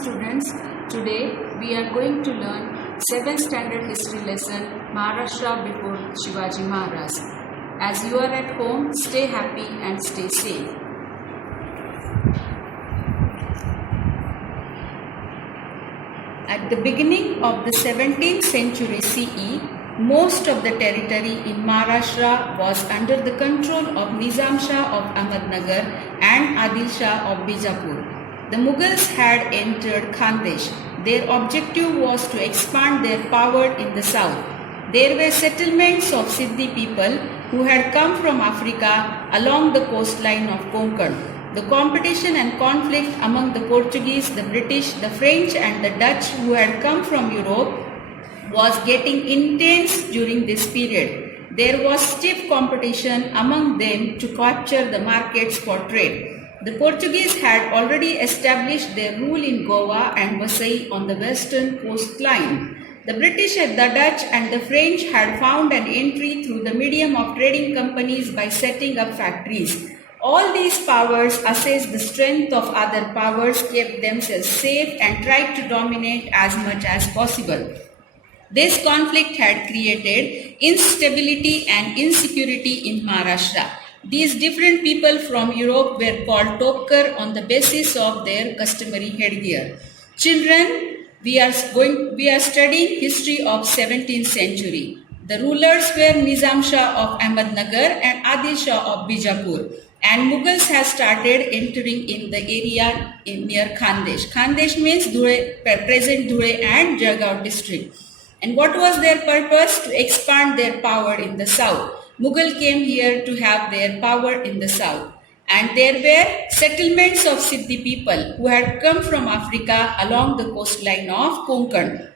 Students, today we are going to learn 7th standard history lesson Maharashtra before Shivaji Maharaj. As you are at home, stay happy and stay safe. At the beginning of the 17th century CE, most of the territory in Maharashtra was under the control of Nizam Shah of Ahmednagar and Adil Shah of Bijapur. The Mughals had entered Khandesh. Their objective was to expand their power in the south. There were settlements of Siddhi people who had come from Africa along the coastline of Konkan. The competition and conflict among the Portuguese, the British, the French and the Dutch who had come from Europe was getting intense during this period. There was stiff competition among them to capture the markets for trade. The Portuguese had already established their rule in Goa and Vasai on the western coastline. The British, the Dutch and the French had found an entry through the medium of trading companies by setting up factories. All these powers assessed the strength of other powers, kept themselves safe and tried to dominate as much as possible. This conflict had created instability and insecurity in Maharashtra. These different people from Europe were called Topkar on the basis of their customary headgear. Children, we are studying history of 17th century. The rulers were Nizam Shah of Ahmednagar and Adil Shah of Bijapur. And Mughals have started entering in the area near Khandesh. Khandesh means present Dhule and Jalgaon district. And what was their purpose? To expand their power in the south. Mughal came here to have their power in the south. And there were settlements of Siddhi people who had come from Africa along the coastline of Konkan.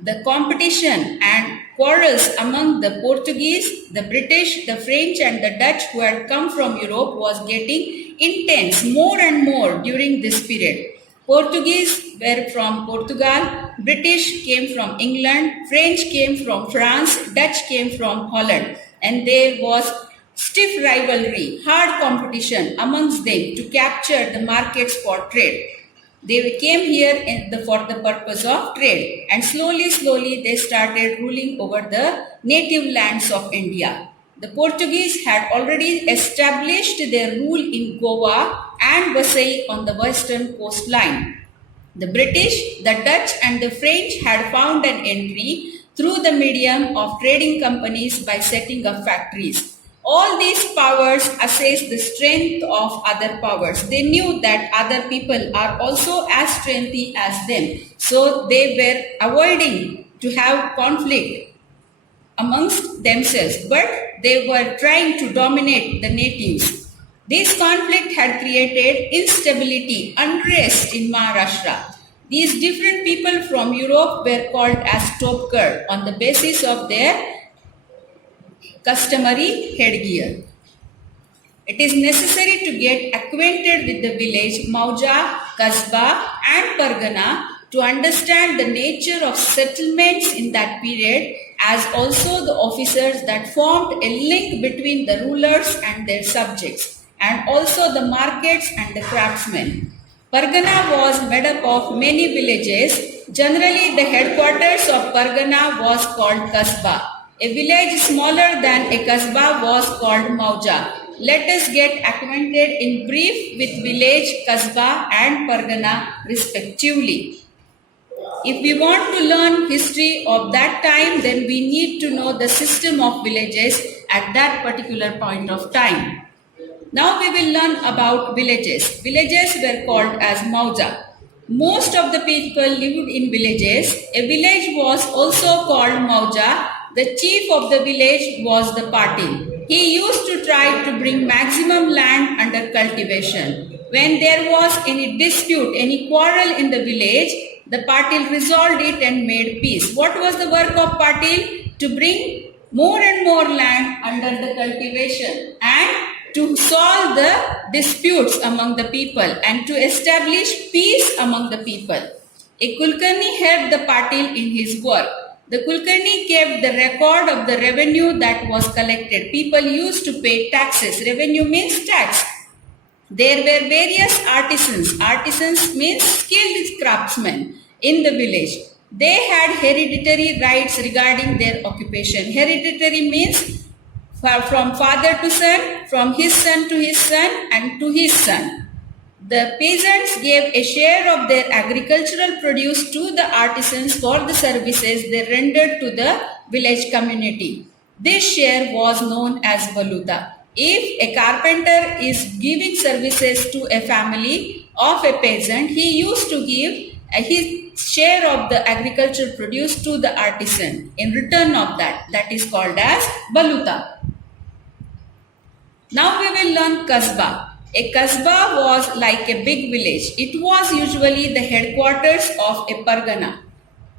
The competition and quarrels among the Portuguese, the British, the French and the Dutch who had come from Europe was getting intense more and more during this period. Portuguese were from Portugal, British came from England, French came from France, Dutch came from Holland. And there was stiff rivalry, hard competition amongst them to capture the markets for trade. They came here for the purpose of trade, and slowly they started ruling over the native lands of India. The Portuguese had already established their rule in Goa and Vasai on the western coastline. The British, the Dutch and the French had found an entry through the medium of trading companies by setting up factories. All these powers assessed the strength of other powers. They knew that other people are also as strengthy as them. So they were avoiding to have conflict amongst themselves, but they were trying to dominate the natives. This conflict had created instability, unrest in Maharashtra. These different people from Europe were called as Topkar on the basis of their customary headgear. It is necessary to get acquainted with the village, Mauja, Kasbah and Pargana to understand the nature of settlements in that period, as also the officers that formed a link between the rulers and their subjects, and also the markets and the craftsmen. Pargana was made up of many villages. Generally, the headquarters of Pargana was called Kasbah. A village smaller than a Kasbah was called Mauja. Let us get acquainted in brief with village, Kasbah and Pargana respectively. If we want to learn history of that time, then we need to know the system of villages at that particular point of time. Now we will learn about villages. Villages were called as Mauja. Most of the people lived in villages. A village was also called Mauja. The chief of the village was the Patil. He used to try to bring maximum land under cultivation. When there was any dispute, any quarrel in the village, the Patil resolved it and made peace. What was the work of Patil? To bring more and more land under the cultivation and to solve the disputes among the people and to establish peace among the people. A Kulkarni helped the Patil in his work. The Kulkarni kept the record of the revenue that was collected. People used to pay taxes. Revenue means tax. There were various artisans. Artisans means skilled craftsmen in the village. They had hereditary rights regarding their occupation. Hereditary means from father to son, from his son to his son, and to his son. The peasants gave a share of their agricultural produce to the artisans for the services they rendered to the village community. This share was known as baluta. If a carpenter is giving services to a family of a peasant, he used to give his share of the agricultural produce to the artisan. In return of that, that is called as baluta. Now we will learn kasbah. A kasbah was like a big village. It was usually the headquarters of a pargana.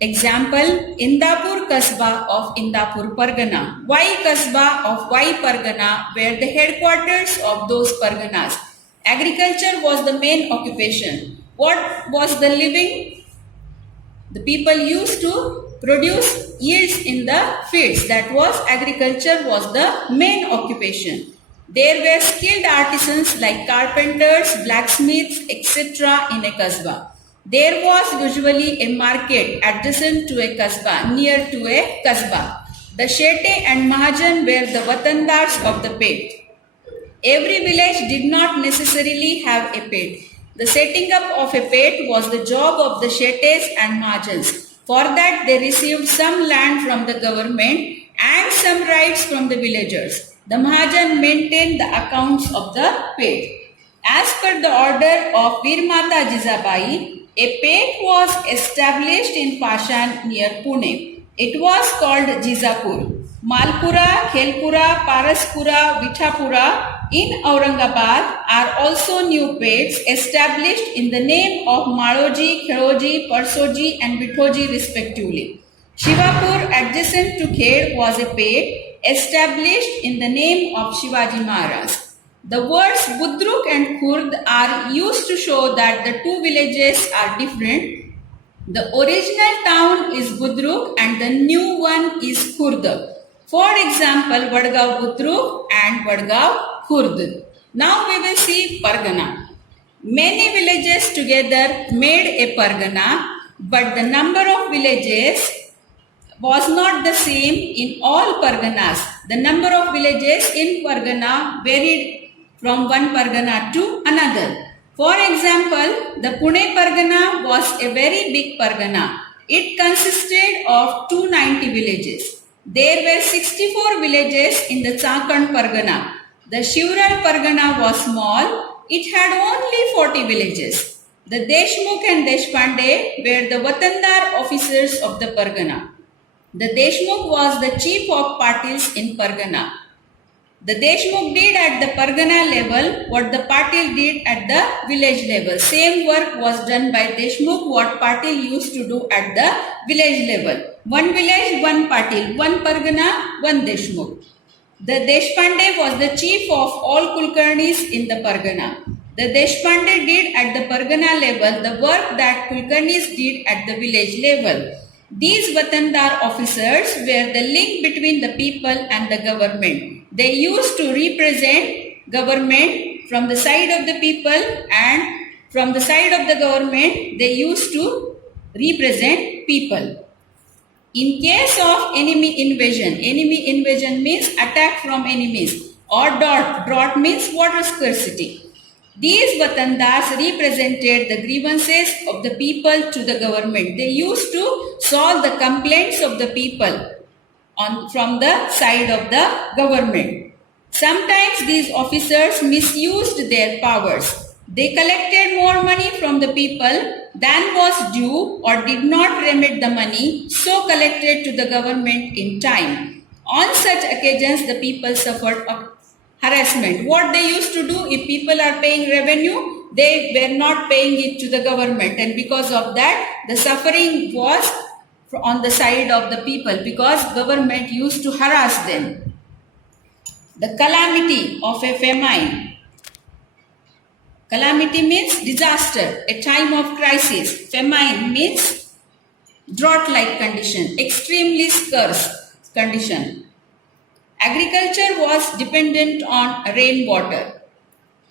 Example, Indapur Kasbah of Indapur Pargana. Why Kasbah of Why Pargana were the headquarters of those parganas. Agriculture was the main occupation. What was the living? The people used to produce yields in the fields. That was agriculture was the main occupation. There were skilled artisans like carpenters, blacksmiths, etc. in a kasbah. There was usually a market adjacent to a kasbah, near to a kasbah. The Shete and Mahajan were the watandars of the pet. Every village did not necessarily have a pet. The setting up of a pet was the job of the Shetes and Mahajans. For that, they received some land from the government and some rights from the villagers. The Mahajan maintained the accounts of the pet. As per the order of Virmata Jizabai, a pet was established in Pashan near Pune. It was called Jizapur. Malpura, Khelpura, Paraspura, Vithapura in Aurangabad are also new pets established in the name of Maroji, Kheroji, Parsoji and Vithoji respectively. Shivapur adjacent to Khed was a pet established in the name of Shivaji Maharaj. The words Budruk and Khurd are used to show that the two villages are different. The original town is Budruk and the new one is Khurd. For example, Vadgaon Budruk and Vadgaon Khurd. Now we will see Pargana. Many villages together made a Pargana, but the number of villages was not the same in all Parganas. The number of villages in Pargana varied from one Pargana to another. For example, the Pune Pargana was a very big Pargana. It consisted of 290 villages. There were 64 villages in the Chakhand Pargana. The Shivral Pargana was small. It had only 40 villages. The Deshmukh and Deshpande were the Watandar officers of the Pargana. The Deshmukh was the chief of Patils in Pargana. The Deshmukh did at the Pargana level what the Patil did at the village level. Same work was done by Deshmukh what Patil used to do at the village level. One village, one Patil, one Pargana, one Deshmukh. The Deshpande was the chief of all Kulkarnis in the Pargana. The Deshpande did at the Pargana level the work that Kulkarnis did at the village level. These Watandar officers were the link between the people and the government. They used to represent government from the side of the people, and from the side of the government they used to represent people. In case of enemy invasion means attack from enemies, or drought means water scarcity. These Watandars represented the grievances of the people to the government. They used to solve the complaints of the people from the side of the government. Sometimes these officers misused their powers. They collected more money from the people than was due or did not remit the money so collected to the government in time. On such occasions, the people suffered harassment. What they used to do, if people are paying revenue, they were not paying it to the government, and because of that the suffering was on the side of the people because government used to harass them. The calamity of a famine. Calamity means disaster, a time of crisis. Famine means drought-like condition, extremely scarce condition. Agriculture was dependent on rainwater.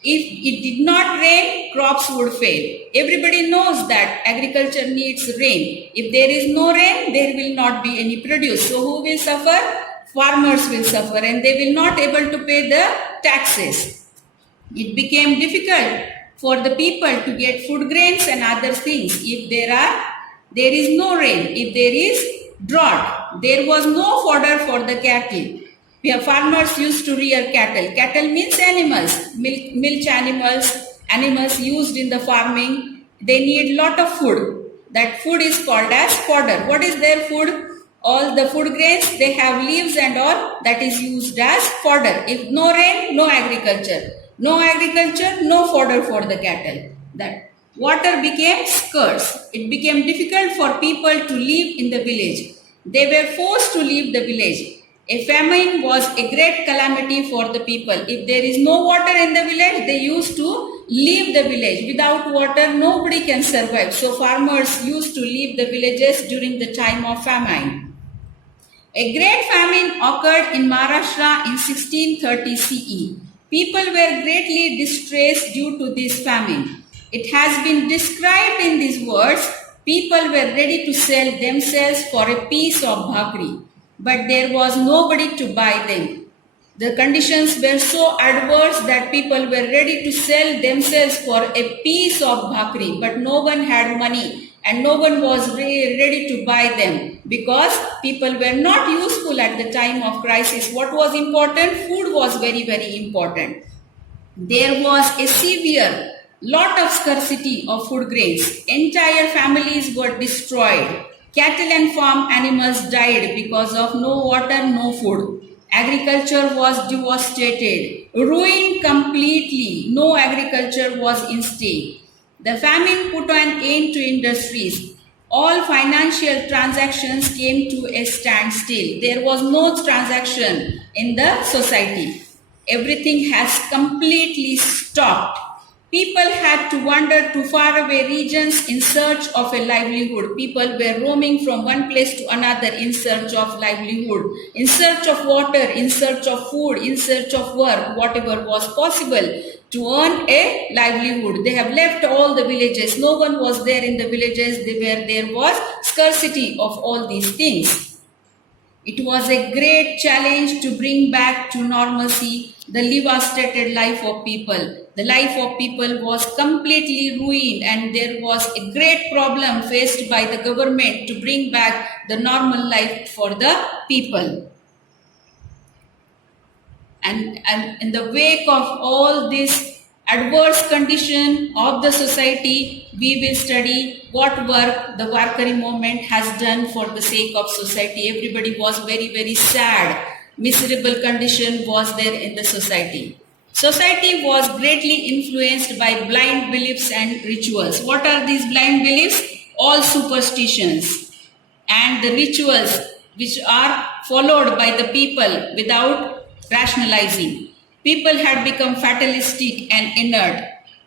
If it did not rain, crops would fail. Everybody knows that agriculture needs rain. If there is no rain, there will not be any produce. So who will suffer? Farmers will suffer, and they will not able to pay the taxes. It became difficult for the people to get food grains and other things. If there is no rain, if there is drought, there was no fodder for the cattle. Farmers used to rear cattle. Cattle means animals, milk animals, animals used in the farming. They need lot of food. That food is called as fodder. What is their food? All the food grains, they have leaves and all, that is used as fodder. If no rain, no agriculture. No agriculture, no fodder for the cattle. That water became scarce. It became difficult for people to live in the village. They were forced to leave the village. A famine was a great calamity for the people. If there is no water in the village, they used to leave the village. Without water, nobody can survive. So farmers used to leave the villages during the time of famine. A great famine occurred in Maharashtra in 1630 CE. People were greatly distressed due to this famine. It has been described in these words, people were ready to sell themselves for a piece of bhakri, but there was nobody to buy them. The conditions were so adverse that people were ready to sell themselves for a piece of bhakri, but no one had money and no one was ready to buy them because people were not useful at the time of crisis. What was important? Food was very, very important. There was a severe lot of scarcity of food grains. Entire families were destroyed. Cattle and farm animals died because of no water, no food. Agriculture was devastated, ruined completely. No agriculture was in state. The famine put an end to industries. All financial transactions came to a standstill. There was no transaction in the society. Everything has completely stopped. People had to wander to faraway regions in search of a livelihood. People were roaming from one place to another in search of livelihood, in search of water, in search of food, in search of work, whatever was possible to earn a livelihood. They have left all the villages. No one was there in the villages where there was scarcity of all these things. It was a great challenge to bring back to normalcy the devastated life of people. The life of people was completely ruined, and there was a great problem faced by the government to bring back the normal life for the people. And in the wake of all this adverse condition of the society, we will study what work the Warkari movement has done for the sake of society. Everybody was very, very sad. Miserable condition was there in the society. Society was greatly influenced by blind beliefs and rituals. What are these blind beliefs? All superstitions and the rituals which are followed by the people without rationalizing. People had become fatalistic and inert.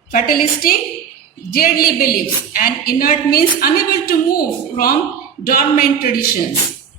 Fatalistic, deadly beliefs, and inert means unable to move from dormant traditions.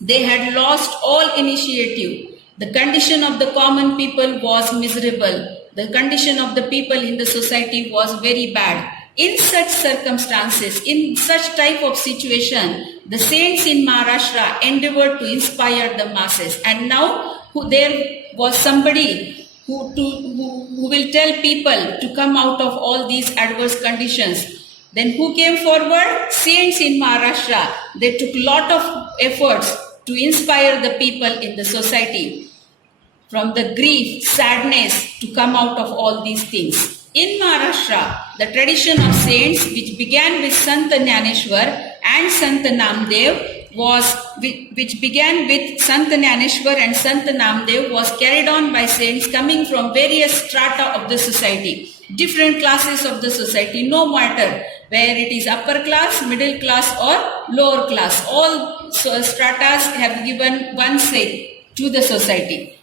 They had lost all initiative. The condition of the common people was miserable. The condition of the people in the society was very bad. In such circumstances, in such type of situation, the saints in Maharashtra endeavored to inspire the masses. And now there was somebody who will tell people to come out of all these adverse conditions. Then who came forward? Saints in Maharashtra. They took lot of efforts to inspire the people in the society from the grief, sadness to come out of all these things. In Maharashtra, the tradition of saints, which began with Sant Jnaneshwar and Sant Namdev, which began with Sant Jnaneshwar and Sant Namdev, was carried on by saints coming from various strata of the society, different classes of the society, no matter where it is upper class, middle class or lower class. All stratas have given one say to the society.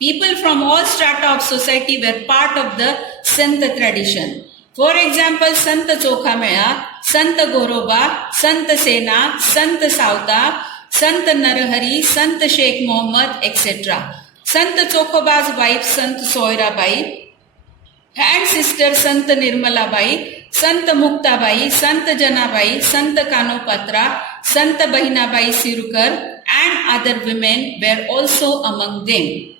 People from all strata of society were part of the Santa tradition. For example, Sant Chokhamela, Sant Goroba, Sant Sena, Sant Sauta, Sant Narahari, Sant Sheikh Mohammed, etc. Sant Chokhoba's wife, Sant Soirabai, and sister Sant Nirmalabai, Sant Muktabai, Sant Janabai, Sant Kanopatra, Sant Bahinabai Sirukar, and other women were also among them.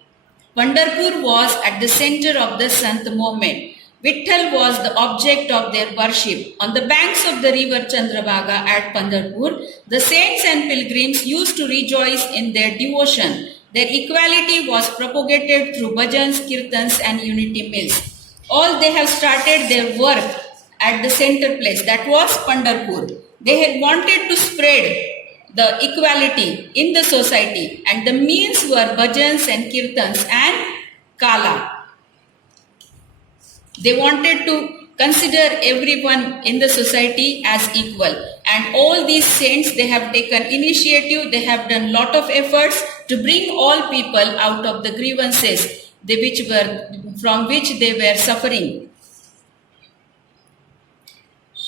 Pandharpur was at the center of the Sant movement. Vitthal was the object of their worship. On the banks of the river Chandrabhaga at Pandharpur, the saints and pilgrims used to rejoice in their devotion. Their equality was propagated through bhajans, kirtans, and unity meals. All they have started their work at the center place, that was Pandharpur. They had wanted to spread the equality in the society, and the means were bhajans and kirtans and kala. They wanted to consider everyone in the society as equal. And all these saints, they have taken initiative, they have done lot of efforts to bring all people out of the grievances from which they were suffering.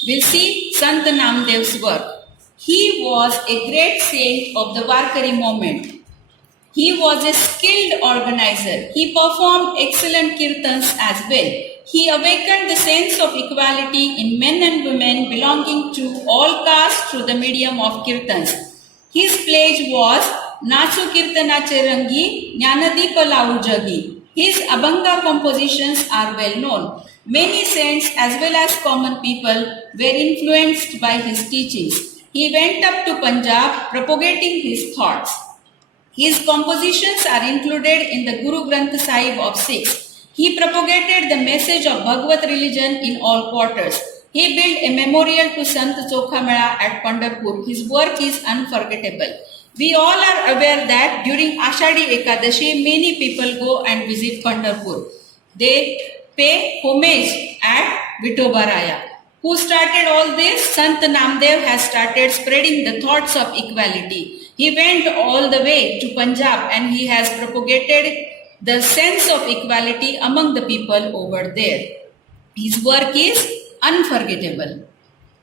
We'll see Sant Namdev's work. He was a great saint of the Warkari movement. He was a skilled organizer. He performed excellent kirtans as well. He awakened the sense of equality in men and women belonging to all castes through the medium of kirtans. His pledge was Nachu Kirtana Cherangi, Jnanadeepa Laujagi. His Abhanga compositions are well known. Many saints as well as common people were influenced by his teachings. He went up to Punjab propagating his thoughts. His compositions are included in the Guru Granth Sahib of Sikhs. He propagated the message of Bhagavad religion in all quarters. He built a memorial to Sant Chokhamela at Pandharpur. His work is unforgettable. We all are aware that during Ashadi Ekadashi, many people go and visit Pandharpur. They pay homage at Vithobaraya. Who started all this? Sant Namdev has started spreading the thoughts of equality. He went all the way to Punjab and he has propagated the sense of equality among the people over there. His work is unforgettable.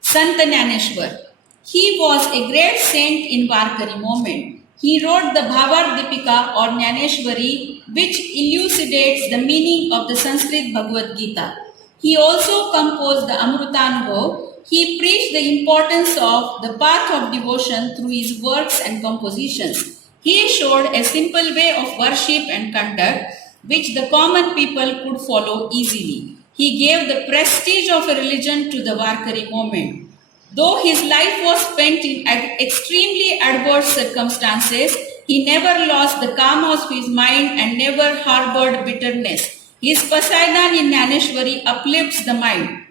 Sant Jnaneshwar. He was a great saint in Warkari movement. He wrote the Bhavar Dipika or Jnaneshwari, which elucidates the meaning of the Sanskrit Bhagavad Gita. He also composed the Amrutanubhav. He preached the importance of the path of devotion through his works and compositions. He showed a simple way of worship and conduct which the common people could follow easily. He gave the prestige of a religion to the Warkari movement. Though his life was spent in extremely adverse circumstances, he never lost the calm of his mind and never harbored bitterness. His Poseidon in Jnaneshwari uplifts the mind.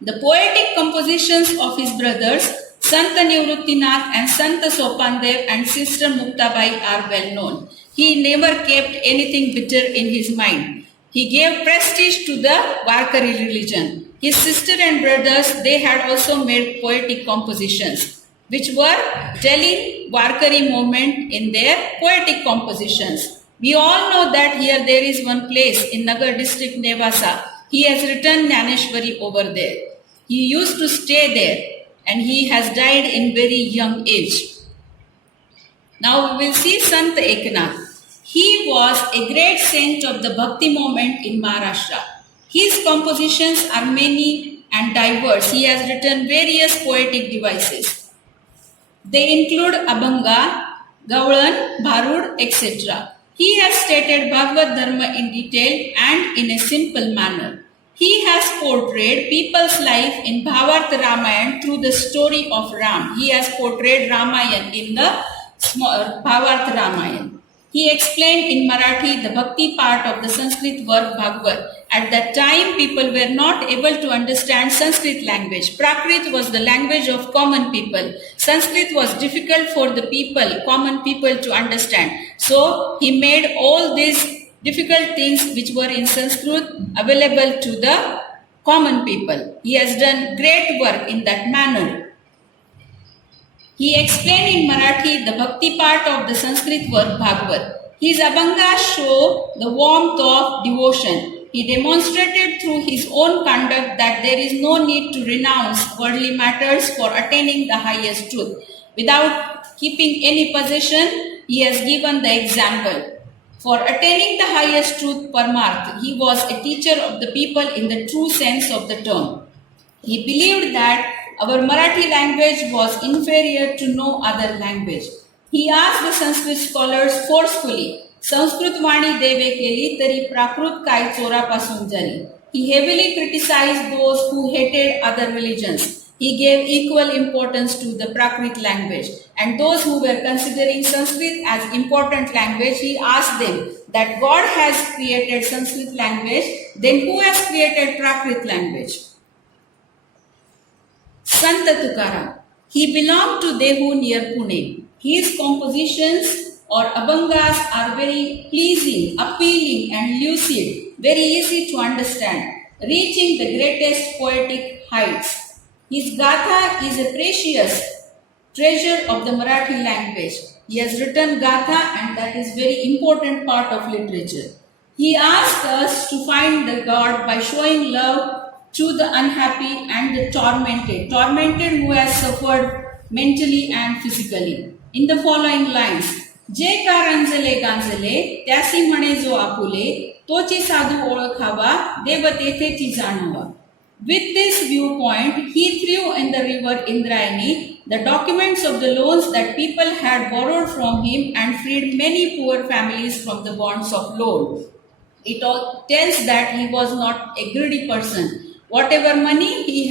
The poetic compositions of his brothers, Sant Nivruttinath and Sant Sopandev and Sister Muktabai are well known. He never kept anything bitter in his mind. He gave prestige to the Warkari religion. His sister and brothers, they had also made poetic compositions, which were telling Warkari movement in their poetic compositions. We all know that here there is one place in Nagar district, Nevasa. He has written Jnaneshwari over there. He used to stay there and he has died in very young age. Now we will see Sant Eknath. He was a great saint of the Bhakti movement in Maharashtra. His compositions are many and diverse. He has written various poetic devices. They include Abhanga, Gaulan, Bharud, etc. He has stated Bhagavad Dharma in detail and in a simple manner. He has portrayed people's life in Bhavartha Ramayana through the story of Ram. He has portrayed Ramayana in the Bhavartha Ramayana. He explained in Marathi the Bhakti part of the Sanskrit work Bhagavad. At that time, people were not able to understand Sanskrit language. Prakrit was the language of common people. Sanskrit was difficult for the people, common people to understand. So, he made all these difficult things which were in Sanskrit available to the common people. He has done great work in that manner. He explained in Marathi the Bhakti part of the Sanskrit work Bhagavad. His Abhangas show the warmth of devotion. He demonstrated through his own conduct that there is no need to renounce worldly matters for attaining the highest truth. Without keeping any possession, he has given the example. For attaining the highest truth Paramarth, he was a teacher of the people in the true sense of the term. He believed that our Marathi language was inferior to no other language. He asked the Sanskrit scholars forcefully, Sanskrit Vani Deve Keli Tari Prakrut Kai Chora Pasun Jali. He heavily criticized those who hated other religions. He gave equal importance to the Prakrit language. And those who were considering Sanskrit as important language, he asked them that God has created Sanskrit language, then who has created Prakrit language? Sant Tukaram. He belonged to Dehu near Pune. His compositions or abhangas are very pleasing, appealing and lucid, very easy to understand, reaching the greatest poetic heights. His Gatha is a precious treasure of the Marathi language. He has written Gatha and that is very important part of literature. He asked us to find the God by showing love to the unhappy and the tormented who has suffered mentally and physically. In the following lines, जे कारंजले गांजले त्यासी म्हणे जो आपुले तोची साधू ओळखावा देव तेथेची जाणवा. With this viewpoint, he threw in the river Indrayani the documents of the loans that people had borrowed from him and freed many poor families from the bonds of loan. It all tells that he was not a greedy person. Whatever money he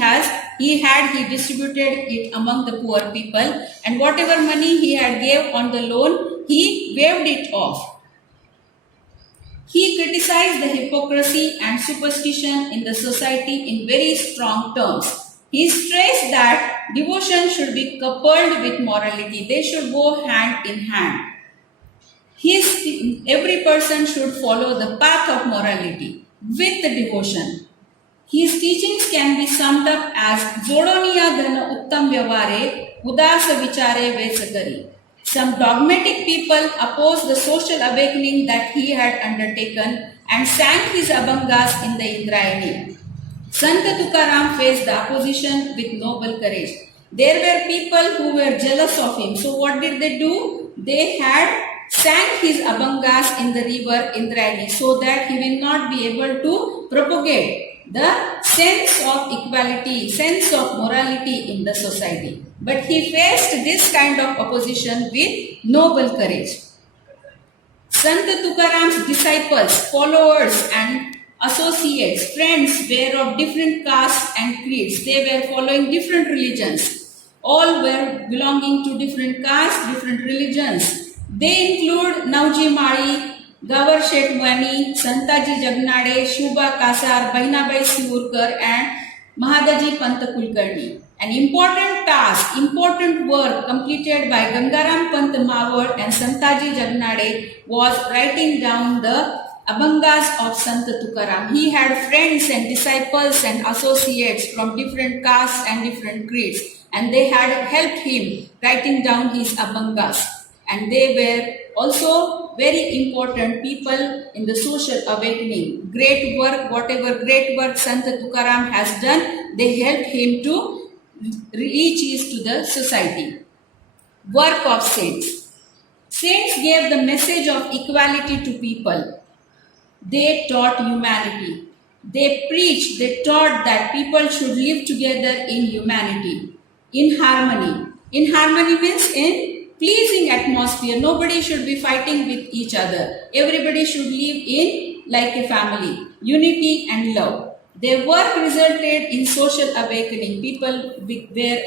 distributed it among the poor people, and whatever money he had gave on the loan, he waived it off. He criticized the hypocrisy and superstition in the society in very strong terms. He stressed that devotion should be coupled with morality. They should go hand in hand. Every person should follow the path of morality with the devotion. His teachings can be summed up as Jodoniya Dhana Uttam Vyavare Udasa Vichare Vesakari. Some dogmatic people opposed the social awakening that he had undertaken and sang his abhangas in the Indrayani. Sant Tukaram faced the opposition with noble courage. There were people who were jealous of him. So what did they do? They had sang his abhangas in the river Indrayani so that he will not be able to propagate the sense of equality, sense of morality in the society. But he faced this kind of opposition with noble courage. Sant Tukaram's disciples, followers and associates, friends were of different castes and creeds. They were following different religions. All were belonging to different castes, different religions. They include Nauji Mari, Gawar Shetwani, Santaji Jagnade, Shubha Kasar, Bahinabai Sivurkar and Mahadaji Panta Kulkarni. An important task, important work completed by Gangaram Pant Mawar and Santaji Jagnade was writing down the abhangas of Sant Tukaram. He had friends and disciples and associates from different castes and different creeds, and they had helped him writing down his abhangas. And they were also very important people in the social awakening. Great work, whatever great work Sant Tukaram has done, they helped him to reach to the society. Work of saints. Saints gave the message of equality to people. They taught humanity. They preached, they taught that people should live together in humanity, in harmony. In harmony means in pleasing atmosphere. Nobody should be fighting with each other. Everybody should live in like a family. Unity and love. Their work resulted in social awakening. People were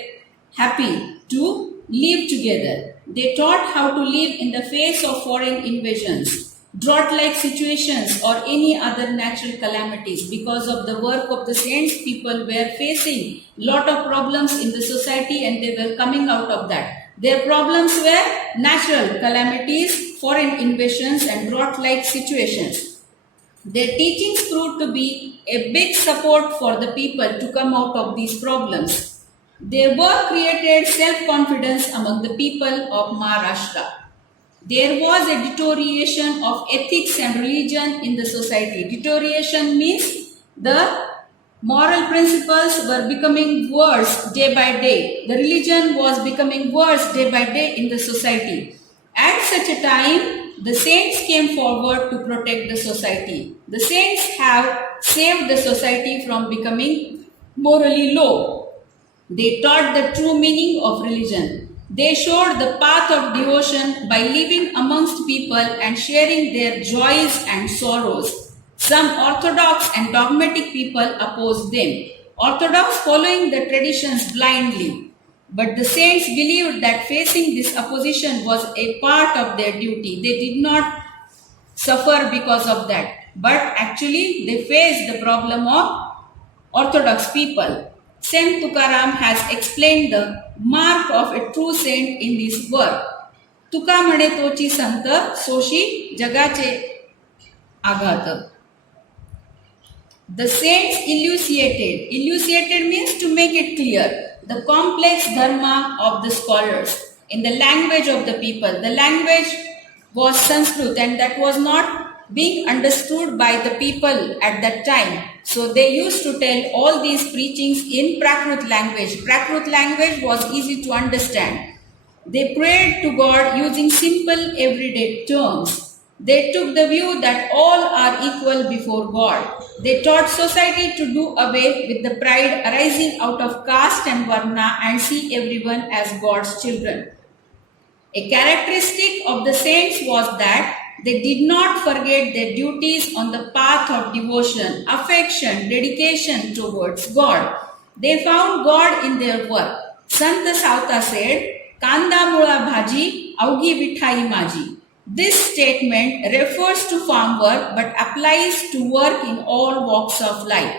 happy to live together. They taught how to live in the face of foreign invasions, drought-like situations or any other natural calamities. Because of the work of the saints, people were facing lot of problems in the society and they were coming out of that. Their problems were natural calamities, foreign invasions and drought-like situations. Their teachings proved to be a big support for the people to come out of these problems. Their work created self-confidence among the people of Maharashtra. There was a deterioration of ethics and religion in the society. Deterioration means the moral principles were becoming worse day by day. The religion was becoming worse day by day in the society. At such a time, the saints came forward to protect the society. The saints have saved the society from becoming morally low. They taught the true meaning of religion. They showed the path of devotion by living amongst people and sharing their joys and sorrows. Some orthodox and dogmatic people opposed them, orthodox following the traditions blindly. But the saints believed that facing this opposition was a part of their duty. They did not suffer because of that, but actually they faced the problem of orthodox people. Saint Tukaram has explained the mark of a true saint in this work. तुका म्हणे तोची संत सोशी जगाचे आघात. The saints elucidated means to make it clear, the complex dharma of the scholars in the language of the people. The language was Sanskrit and that was not being understood by the people at that time. So they used to tell all these preachings in Prakrit language. Prakrit language was easy to understand. They prayed to God using simple everyday terms. They took the view that all are equal before God. They taught society to do away with the pride arising out of caste and varna and see everyone as God's children. A characteristic of the saints was that they did not forget their duties on the path of devotion, affection, dedication towards God. They found God in their work. Sant Sauta said, "Kanda mula bhaji, augi vithai maji." This statement refers to farm work but applies to work in all walks of life.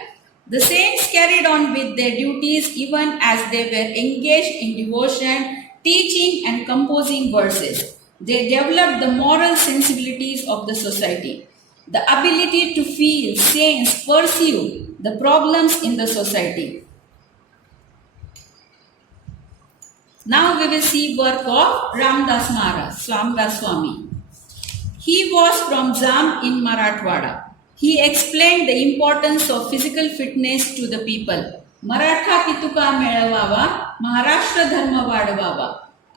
The saints carried on with their duties even as they were engaged in devotion, teaching and composing verses. They developed the moral sensibilities of the society, the ability to feel, sense, perceive the problems in the society. Now we will see work of Ramdas Maharaj, Ramdas Swami. He was from Jam in Marathwada. He explained the importance of physical fitness to the people. Maratha Kituka Melavawa, Maharashtra Dharma Vadavawa.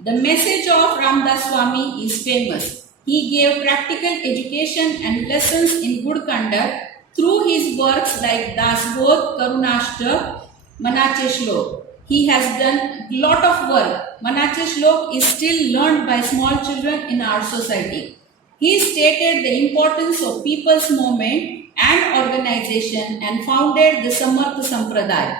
The message of Ramdas Swami is famous. He gave practical education and lessons in good conduct through his works like Dasbodh, Karunashtak, Manache Shlok. He has done a lot of work. Manache Shlok is still learned by small children in our society. He stated the importance of people's movement and organization and founded the Samarth Sampradaya.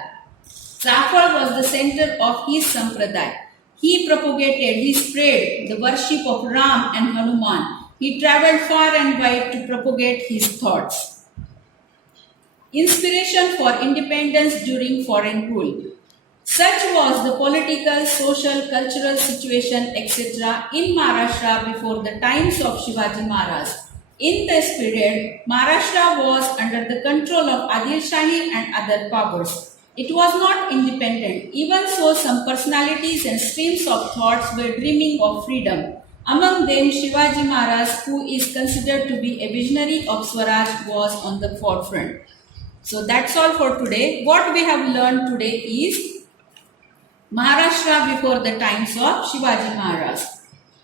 Zafar was the center of his Sampradaya. He propagated, he spread the worship of Ram and Hanuman. He traveled far and wide to propagate his thoughts. Inspiration for independence during foreign rule. Such was the political, social, cultural situation, etc. in Maharashtra before the times of Shivaji Maharaj. In this period, Maharashtra was under the control of Adil Shahi and other powers. It was not independent. Even so, some personalities and streams of thoughts were dreaming of freedom. Among them, Shivaji Maharaj, who is considered to be a visionary of Swaraj, was on the forefront. So that's all for today. What we have learned today is Maharashtra before the times of Shivaji Maharaj.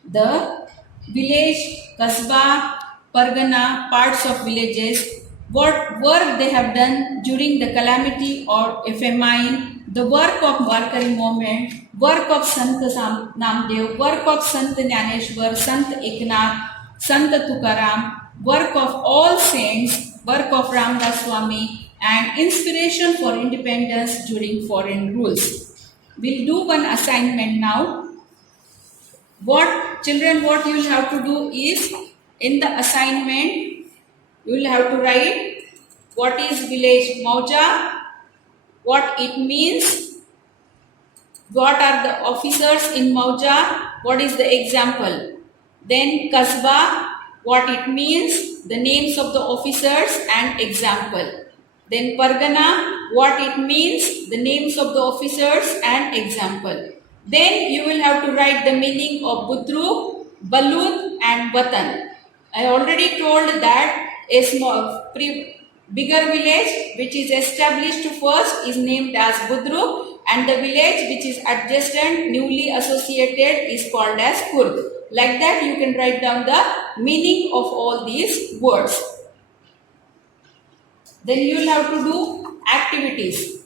The village, Kasba, Pargana, parts of villages, what work they have done during the calamity or a famine, the work of Warkari movement, work of Sant Namdev, work of Sant Jnaneshwar, Sant Eknath, Sant Tukaram, work of all saints, work of Ramdas Swami, and inspiration for independence during foreign rules. We'll do one assignment now. What you will have to do is, in the assignment, you will have to write what is village Mauja, what it means, what are the officers in Mauja, what is the example. Then Kasba, what it means, the names of the officers and example. Then Pargana, what it means, the names of the officers and example. Then you will have to write the meaning of Budru, Balud and Watan. I already told that a small, bigger village which is established first is named as Budru, and the village which is adjacent, newly associated, is called as Kurd. Like that you can write down the meaning of all these words. Then you will have to do activities.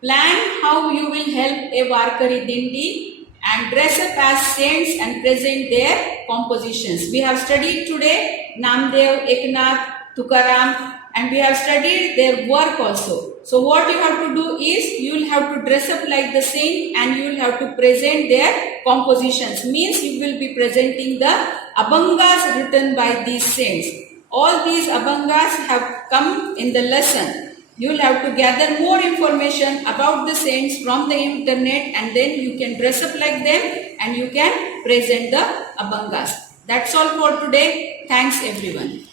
Plan how you will help a Varkari Dindi and dress up as saints and present their compositions. We have studied today Namdev, Eknath, Tukaram, and we have studied their work also. So what you have to do is you will have to dress up like the saint and you will have to present their compositions. Means you will be presenting the Abhangas written by these saints. All these Abhangas have come in the lesson. You will have to gather more information about the saints from the internet and then you can dress up like them and you can present the Abhangas. That's all for today. Thanks everyone.